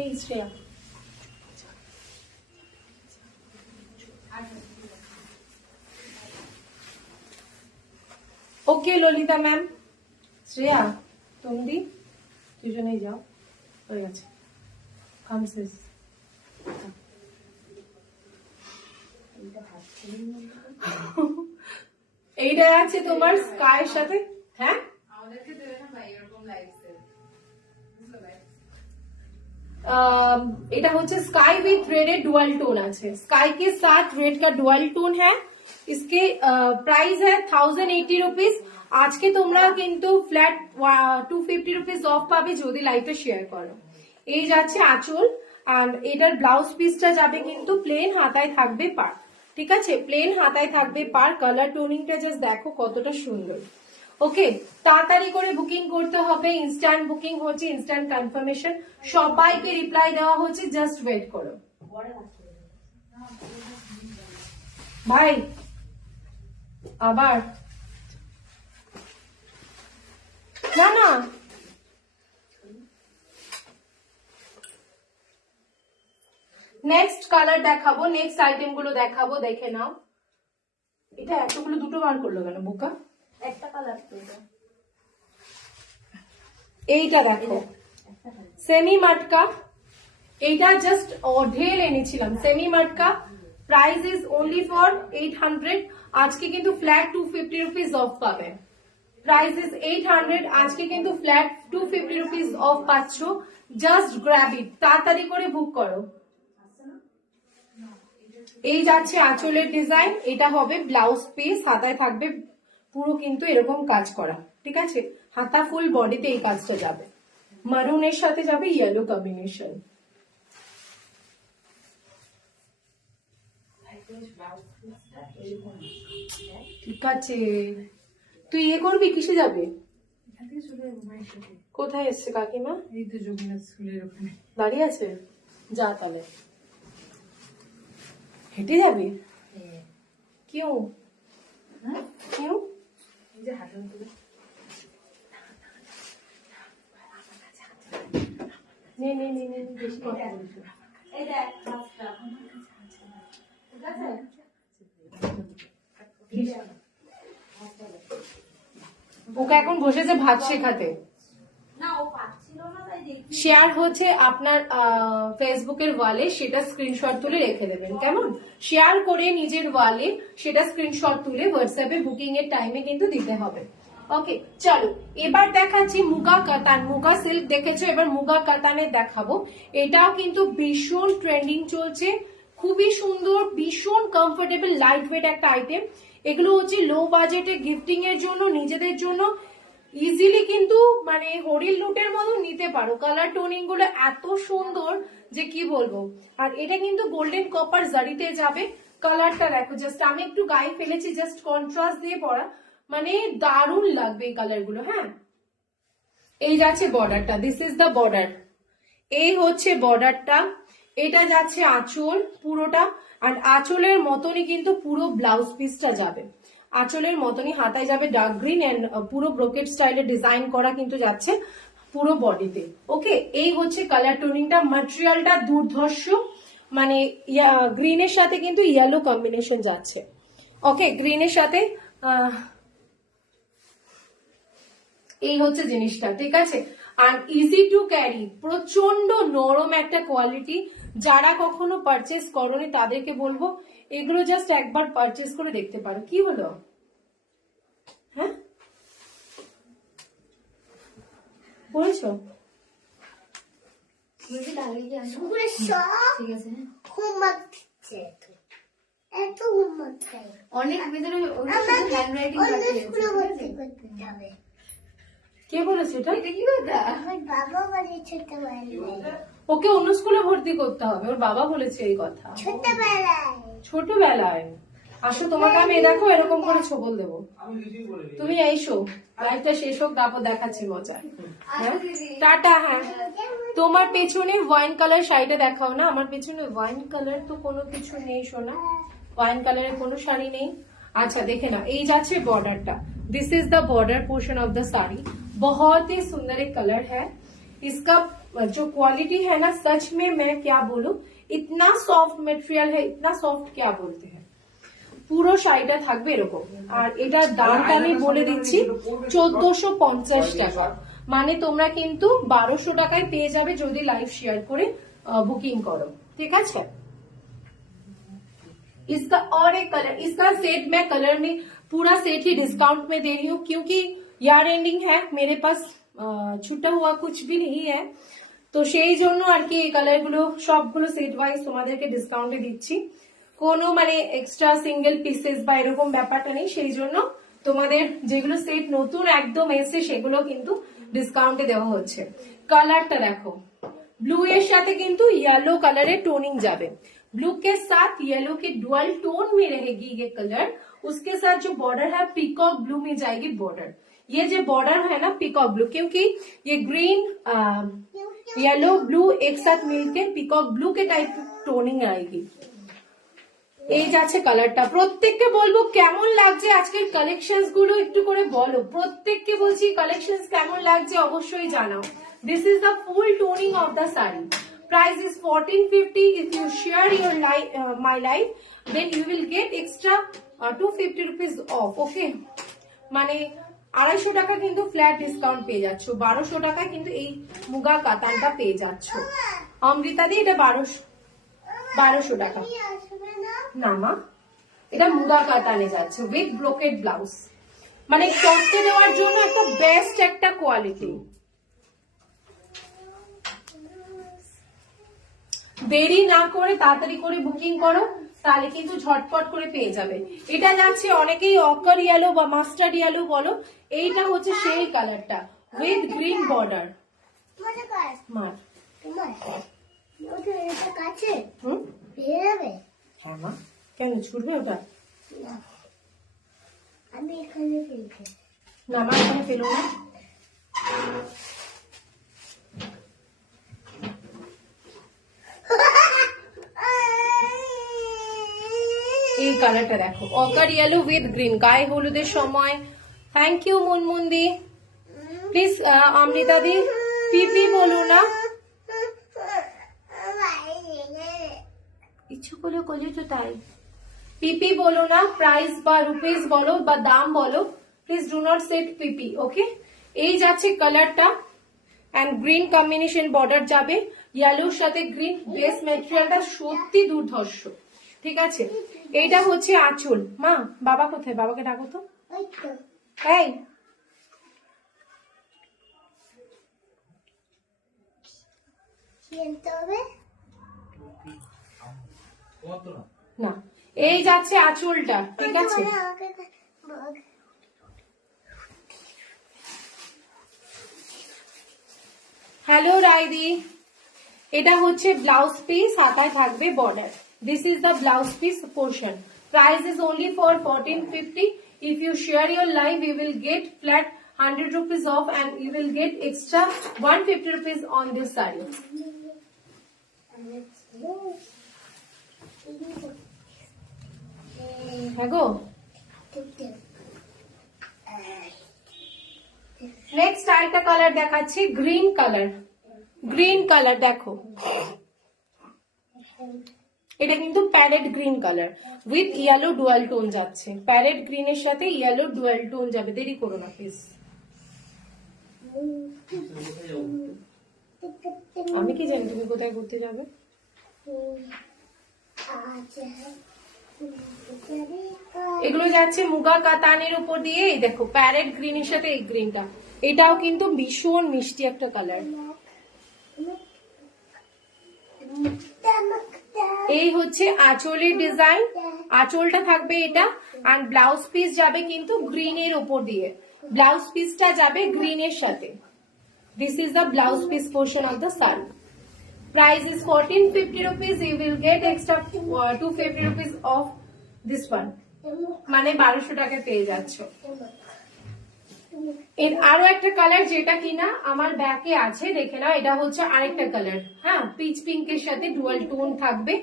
এই শ্রেয়া, ওকে ললিতা ম্যাম, শ্রেয়া তুমি দুজনেই যাও, হয়ে গেছে কাম শেষ। এইটা আছে তোমার স্কাইয়ের সাথে। হ্যাঁ, এটা হচ্ছে sky with red dual tone আছে, स्काई के साथ रेड का डुअल टोन है। इसके प्राइस है 1080 रुपीज। আজকে তোমরা কিন্তু ফ্ল্যাট 250 রুপিস অফ পাবে যদি লাইভটা শেয়ার করো। এই যাচ্ছে আঁচল, আর এটার ব্লাউজ পিসটা যাবে কিন্তু প্লেন হাতায় থাকবে পার। ঠিক আছে, প্লেন হাতায় থাকবে পার। কালার টোনিংটা জাস্ট দেখো কতটা সুন্দর। ওকে, তাড়াতাড়ি করে বুকিং করতে হবে, ইনস্ট্যান্ট বুকিং হচ্ছে, ইনস্ট্যান্ট কনফার্মেশন, সবাইকে রিপ্লাই দেওয়া হচ্ছে, জাস্ট ওয়েট করো ভাই। আবার না না, নেক্সট কালার দেখাবো, নেক্সট আইটেম গুলো দেখাবো, দেখে নাও। এটা এতগুলো দুটো বার করলো কেন বোকা? একটা কালার তো এটা। এইটা দেখো, সেমি মাটকা, এইটা জাস্ট অঢেল এনেছিলাম, semi Matka, price is only for 800। আজকে কিন্তু ফ্ল্যাট 250 রুপিস অফ পাবে, প্রাইস ইজ 800, আজকে কিন্তু ফ্ল্যাট 250 রুপিস অফ পাচ্ছ, জাস্ট গ্র্যাব ইট, তাড়াতাড়ি করে বুক করো। এই যাচ্ছে আঁচলের ডিজাইন, এটা হবে ব্লাউজ পিস, হাতায় থাকবে পুরো কিন্তু এরকম কাজ করা, ঠিক আছে, হাতা ফুল বডিতে এই কাজটা যাবে, মারুনের সাথে যাবে ইয়েলো কম্বিনেশন। ঠিক আছে, তুই ইয়ে করবি, কিসে যাবে? এখান থেকে চলে যাবো মায়ের সাথে। কোথায় এসছে কাকিমা? এই তো যোগীনাথ স্কুলের ওখানে। দাঁড়িয়ে আছে, যা তাহলে। হেঁটে যাবি? কিউ কিউ? এই যে হাঁটুন তুলে। নে নে নে নে, বেশি কথা বলিস না। এই দেখ রাস্তা। ঠিক আছে? ওকে এখন বসেছে ভাত শেখাতে। না ও পাচ্ছিল না তাই দেখি। শেয়ার হচ্ছে আপনার ফেসবুকের ওয়ালে, সেটা স্ক্রিনশট তুলে রেখে দেবেন, কেমন? শেয়ার করে নিজের ওয়ালে সেটা স্ক্রিনশট তুলে হোয়াটসঅ্যাপে বুকিং এর টাইমে কিন্তু দিতে হবে। ওকে, চলো এবার দেখাচ্ছি মুগা কাতান। মুগা সিল্ক দেখেছো, এবার মুগা কাতানের দেখাবো। এটাও কিন্তু ভীষণ ট্রেন্ডিং চলছে, খুবই সুন্দর, ভীষণ কমফোর্টেবল, লাইট ওয়েট একটা আইটেম। এগুলো হচ্ছে লো বাজেটে গিফটিং এর জন্য, নিজেদের জন্য ইজিলি কিন্তু মানে হরিল লুটের মতো নিতে পারো। কালার টোনিং গুলো এত সুন্দর যে কি বলবো। আর এটা কিন্তু গোল্ডেন কপার জারিতে যাবে। কালারটা দেখো, জাস্ট আমি একটু গায়ে ফেলেছি, জাস্ট কন্ট্রাস্ট দিয়ে পরা, মানে দারুণ লাগবে এই কালার গুলো। হ্যাঁ, এই যাচ্ছে বর্ডারটা, দিস ইজ দা বর্ডার, এই হচ্ছে বর্ডারটা, এটা যাচ্ছে আঁচল পুরোটা, আর আঁচলের মতনই কিন্তু পুরো ব্লাউজ পিসটা যাবে, আঁচলের মতনই হাতায় যাবে ডার্ক গ্রিন এন্ড পুরো ব্রোকেট স্টাইলে ডিজাইন করা কিন্তু যাচ্ছে পুরো বডিতে। ওকে, এই হচ্ছে কালার টোনিংটা, ম্যাটেরিয়ালটা দুর্ধর্ষ, মানে গ্রিনের সাথে কিন্তু ইয়েলো কম্বিনেশন যাচ্ছে। ওকে, গ্রিনের সাথে এই হচ্ছে জিনিসটা, ঠিক আছে। আর ইজি টু ক্যারি, প্রচন্ড নরম একটা কোয়ালিটি। যারা কখনো পারচেস করনি তাদেরকে বলবো এগুলো জাস্ট একবার পারচেস করে দেখতে পারো। কি হলো? হ্যাঁ, পড়েছো? বুঝি লাগে কি আসো? ঠিক আছে। হোমওয়ার্ক দিচ্ছে এত হোমওয়ার্ক চাই অনেক ভিতরে হ্যান্ড রাইটিং অন্য করতে স্কুলে ভর্তি করতে হবে। কে বলেছে এটা? এটা কি কথা? আমার বাবা বলে ছোটবেলায় ওকে অন্য স্কুলে ভর্তি করতে হবে, ওর বাবা বলেছে এই কথা। ছোটবেলায় ছোটবেলায় আসো, তোমাকে আমি দেখো এরকম করে ছবল দেবো, তুমি এইসো, লাইফটা শেষ হোক, তারপর দেখাচ্ছি মজা। হ্যাঁ, টাটা। হ্যাঁ, তোমার পেছনে ওয়াইন কালার শাড়িটা দেখাও না। আমার পেছনে ওয়াইন কালার তো কোনো কিছু নেই সোনা, ওয়াইন কালারের কোনো শাড়ি নেই। अच्छा देखे ना, ये जाच्छे बॉर्डरटा, this is the border portion of the sari. बहुत ही सुंदर एक कलर है, इसका जो क्वालिटी है ना, सच में मैं क्या बोलूं, इतना सॉफ्ट मटेरियल है, इतना सॉफ्ट क्या बोलते हैं। পুরো শাড়িটা থাকবে এরকম, আর এটার দামটা আমি বলে দিচ্ছি 1450 টাকা, মানে তোমরা কিন্তু 1200 টাকায় পেয়ে যাবে যদি লাইভ শেয়ার করে বুকিং করো, ঠিক আছে। इसका और एक कलर, इसका सेट मैं कलर में पूरा सेट ही डिस्काउंट में दे रही हूँ क्योंकि यार एंडिंग है, मेरे पास छूटा हुआ कुछ भी नहीं है, তো সেই জন্য আর কি এই কালার গুলো সবগুলো সেট ওয়াইজ তোমাদেরকে ডিসকাউন্টে দিচ্ছি, কোনো মানে এক্সট্রা সিঙ্গেল পিসেস বা এরকম ব্যাপারটা নেই, সেই জন্য তোমাদের যেগুলো সেট নতুন একদম এসে সেগুলো কিন্তু ডিসকাউন্টে দেওয়া হচ্ছে। কালারটা দেখো, ব্লू এর সাথে কিন্তু येलो कलर टोनिंग जावे, ब्लू के साथ येलो के डुअल टोन में रहेगी ये कलर, उसके साथ जो बॉर्डर है पीकॉक ब्लू में जाएगी बॉर्डर, ये जो बॉर्डर है ना पीकॉक ब्लू, क्योंकि ये ग्रीन येलो ब्लू एक साथ मिलके पीकॉक ब्लू के टाइप टोनिंग आएगी। এই যাচ্ছে কালারটা। প্রত্যেককে বলবো কেমন লাগছে আজকের কালেকশনস গুলো একটু করে বলো, প্রত্যেককে বলছি কালেকশনস কেমন লাগছে অবশ্যই জানাও। This is the full toning of the sari. Price is 1450. If you share your my live, then you will get extra 250 rupees off. Okay, মানে 250 টাকা কিন্তু ফ্ল্যাট ডিসকাউন্ট পেয়ে যাচ্ছ, 1200 টাকা কিন্তু এই মুগা কাতানটা পেয়ে যাচ্ছ। অমৃতা দি এটা 1200 টাকা না মা, এটা মুগা কাতানে যাচ্ছে উইথ ব্রোকেড ব্লাউজ, মানে পরতে দেওয়ার জন্য একটা বেস্ট একটা কোয়ালিটি। দেরি না করে তাড়াতাড়ি করে বুকিং করো, তাহলে কিন্তু ঝটপট করে পেয়ে যাবে। এটা যাচ্ছে অনেকেই অকার ইয়েলো বা মাস্টার্ড ইয়েলো বলো, এইটা হচ্ছে সেই কালারটা উইথ গ্রিন বর্ডার। মার এটা কাছে হুম পেয়ে যাবে? হ্যাঁ মা, কেন ছুটবে ওটা? না, আমি এখানে ফেলছি। না মা, এখানে ফেলো না। এই কালারটা দেখো, অকার ইয়েলো উইথ গ্রিন, গায়ে হলুদের সময়। থ্যাংক ইউ মুনমুন্দি। প্লিজ অমৃতা দি পিপি বলো না, ইচ্ছে করলে করলে তো তাই। পিপি বলো না, প্রাইস বা রুপিস বলো বা দাম বলো, প্লিজ ডু নট সেট পিপি। ওকে, এই যাচ্ছে কালারটা এন্ড গ্রিন কম্বিনেশন বর্ডার যাবে, ইয়েলোর সাথে গ্রিন, বেস ম্যাটেরিয়ালটা সত্যি দুর্ধর্ষ। ঠিক আছে, এইটা হচ্ছে আঁচল। মা বাবা কোথায়? বাবাকে ডাকো তো। ওই তো এই কিনতে হবে না, এই যাচ্ছে আঁচলটা। ঠিক আছে, হ্যালো রাইদি, এটা হচ্ছে ব্লাউজ পিস, হাতায় থাকবে border. This is the blouse piece portion. Price is only for 1450. If you share your live, you will get flat 100 rupees off and you will get extra 150 rupees on this saree. হ্যাঁ গো, next আরেকটা colour দেখাচ্ছি, green colour. Green colour দেখো, এটা কিন্তু parrot green colour with yellow dual tone যাচ্ছে। Parrot গ্রিনের সাথে yellow dual tone যাবে। দেরি করো না প্লিজ, অনেকেই জানি তুমি কোথায় ঘুরতে যাবে। এগুলো যাচ্ছে মুগা কাতানের উপর দিয়ে। এই দেখো প্যারেট গ্রিনের সাথে এই গ্রিনটা, এটাও কিন্তু ভীষণ মিষ্টি একটা কালার। এই হচ্ছে আঁচলের ডিজাইন, আঁচলটা থাকবে এটা, আর ব্লাউজ পিস যাবে কিন্তু গ্রিনের উপর দিয়ে। ব্লাউজ পিসটা যাবে গ্রিনের সাথে। This is the blouse piece portion of the sari. Price is 1450 rupees. You will get extra 250 rupees off this one. মানে 1200 টাকা পেয়ে যাচ্ছ। এর আরো একটা কালার যেটা কিনা আমার ব্যাকে আছে, দেখে নাও। এটা হচ্ছে আরেকটা কালার, হ্যাঁ, পিচ পিঙ্কের সাথে ডুয়াল টোন থাকবে।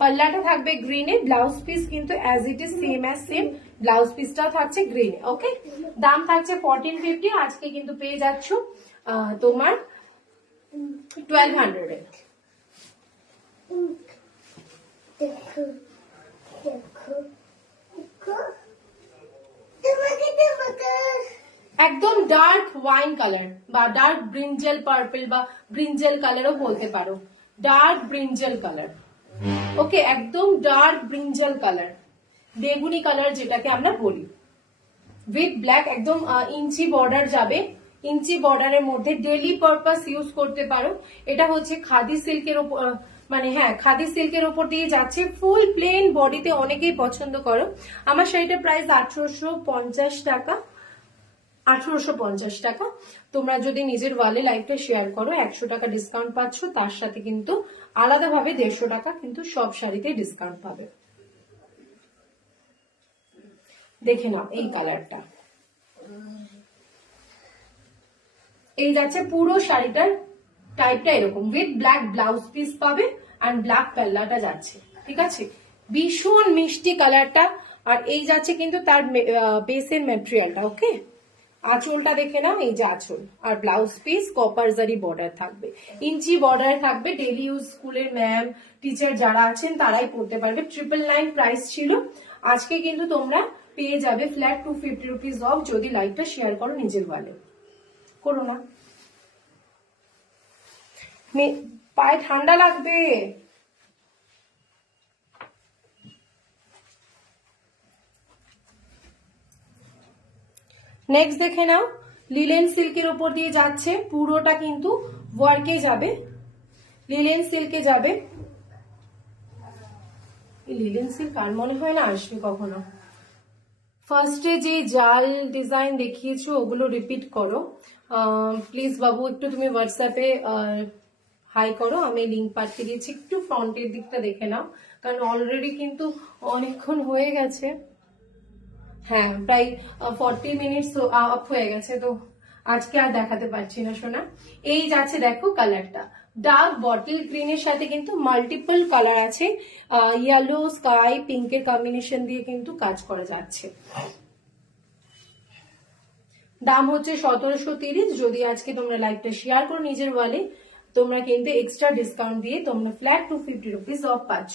পাল্লাটা থাকবে গ্রিনে, ব্লাউজ পিস কিন্তু as it is same as same, blouse পিসটাও থাকছে গ্রিনে। ওকে, দাম থাকছে 1450। আজকে কিন্তু পেয়ে যাচ্ছ তোমার 1200 এ। দেখো দেখো দেখো, তোমাকে তোমাকে একদম ডার্ক ওয়াইন কালার বা ডার্ক ব্রিঞ্জেল পার্পল বা ব্রিঞ্জেল কালারও বলতে পারো। ডার্ক ব্রিঞ্জেল কালার, ওকে, একদম ডার্ক ব্রিঞ্জেল কালার, বেগুনি কালার যেটাকে আমরা বলি, উইথ ব্ল্যাক। একদম ইঞ্চি বর্ডার যাবে, ইঞ্চি বর্ডারের মধ্যে ডেইলি পারপাস ইউজ করতে পারো। এটা হচ্ছে খাদি সিল্কের উপর, মানে হ্যাঁ খাদি সিল্কের উপর দিয়ে যাচ্ছে, ফুল প্লেন বডিতে, অনেকেই পছন্দ করো। আমার শাড়িটার প্রাইস 1850 টাকা। 1850 টাকা। তোমরা যদি নিজের ওয়ালে লাইভটা শেয়ার করো 100 টাকা ডিসকাউন্ট পাচ্ছ, তার সাথে কিন্তু আলাদাভাবে 150 টাকা কিন্তু সব শাড়িতে ডিসকাউন্ট পাবে। দেখে নাও এই কালারটা, এই যাচ্ছে পুরো শাড়িটার টাইপটা এরকম, উইথ ব্ল্যাক ব্লাউজ পিস পাবে আর ব্ল্যাক পাল্লাটা যাচ্ছে, ঠিক আছে। ভীষণ মিষ্টি কালারটা। আর এই যাচ্ছে কিন্তু তার বেসের ম্যাটেরিয়ালটা, ওকে। আঁচলটা দেখে নাও, এই যে আঁচল, আর ব্লাউজ পিস কপার জারি বর্ডার থাকবে, ইঞ্চি বর্ডার থাকবে। ডেলি ইউজ স্কুলের ম্যাম টিচার যারা আছেন তারাই পড়তে পারবে। 999 প্রাইস ছিল, আজকে কিন্তু তোমরা পেয়ে যাবে ফ্ল্যাট 250 রুপিস অফ, যদি লাইভটা শেয়ার করো নিজের ওয়ালে। করো না, পায়ে ঠান্ডা লাগবে। নেক্সট দেখে নাও, লিলেন সিল্কের উপর দিয়ে যাচ্ছে, পুরোটা কিন্তু ওয়ার্কে যাবে, লিলেন সিল্কে যাবে। লিলেন সিল্ক আর মনে হয় না আসবে কখনো। ফার্স্টে যে জাল ডিজাইন দেখিয়েছো ওগুলো রিপিট করো প্লিজ বাবু, একটু তুমি হোয়াটসঅ্যাপে হাই করো, আমি লিঙ্ক পাঠিয়ে দিয়েছি। একটু ফ্রন্টের দিকটা দেখে নাও, কারণ অলরেডি কিন্তু অনেকক্ষণ হয়ে গেছে। হ্যাঁ, প্রায় 40 মিনিটস আপ হয়ে গেছে, তো আজকে আর দেখাতে পারছি না সোনা। এই যাচ্ছে দেখো কালারটা, ডার্ক বটল গ্রিনের সাথে কিন্তু মাল্টিপল কালার আছে, ইয়েলো স্কাই পিঙ্কের কম্বিনেশন দিয়ে কিন্তু কাজ করা যাচ্ছে। দাম হচ্ছে 1730। যদি আজকে তোমরা লাইভটা শেয়ার করো নিজের ওয়ালে, তোমরা কিন্তু এক্সট্রা ডিসকাউন্ট দিয়ে তোমরা ফ্ল্যাট 250 রুপিস অফ পাচ্ছ।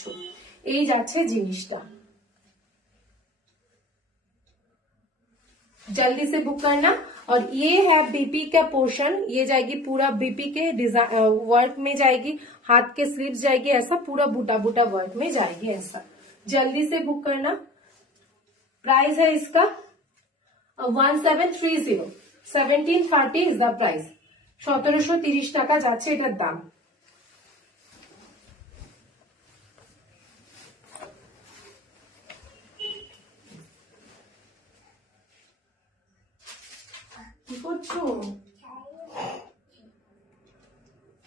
এই যাচ্ছে জিনিসটা, जल्दी से बुक करना। और ये है बीपी का पोर्शन, ये जाएगी पूरा बीपी के वर्क में जाएगी, हाथ के स्लीव्स जाएगी, ऐसा पूरा बूटा बूटा वर्क में जाएगी ऐसा। जल्दी से बुक करना। प्राइस है इसका 1730, 1730 इज द प्राइस। 1730 টাকা যাচ্ছে এটার দাম। কি করছো?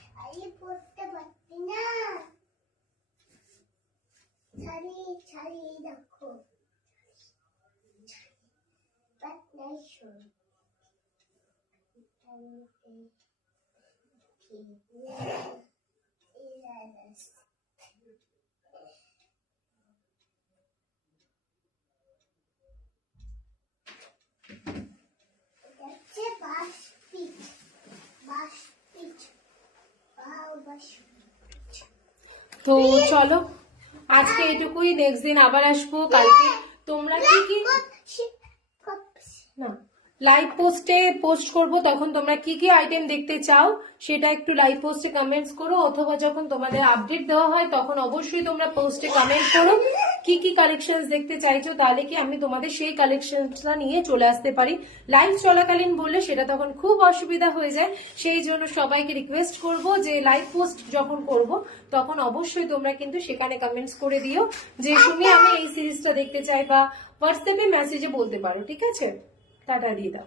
শাড়ি পরতে পারছি না, শাড়ি শাড়ি দেখো, পাতলাই শোন, বাস পিচ, বাস পিচ, বাস। তো চলো আজকে এটুকুই, নেক্সট দিন আবার আসবো। কালকে তোমরা কি কি না লাইভ পোস্টে পোস্ট করব, তখন তোমরা কি কি আইটেম দেখতে চাও সেটা একটু লাইভ পোস্টে কমেন্টস করো, অথবা যখন তোমাদের আপডেট দেওয়া হয় তখন অবশ্যই তোমরা পোস্টে কমেন্ট করো কি কি কালেকশন দেখতে চাইছো, তাহলে কি আমি তোমাদের সেই কালেকশনটা নিয়ে চলে আসতে পারি। লাইভ চলাকালীন বললে সেটা তখন খুব অসুবিধা হয়ে যায়, সেই জন্য সবাইকে রিকোয়েস্ট করব যে লাইভ পোস্ট যখন করব তখন অবশ্যই তোমরা কিন্তু সেখানে কমেন্টস করে দিও যে তুমি আমি এই সিরিজটা দেখতে চাই, বা হোয়াটসঅ্যাপে মেসেজে বলতে পারো, ঠিক আছে। টাটা দিয়ে দাও।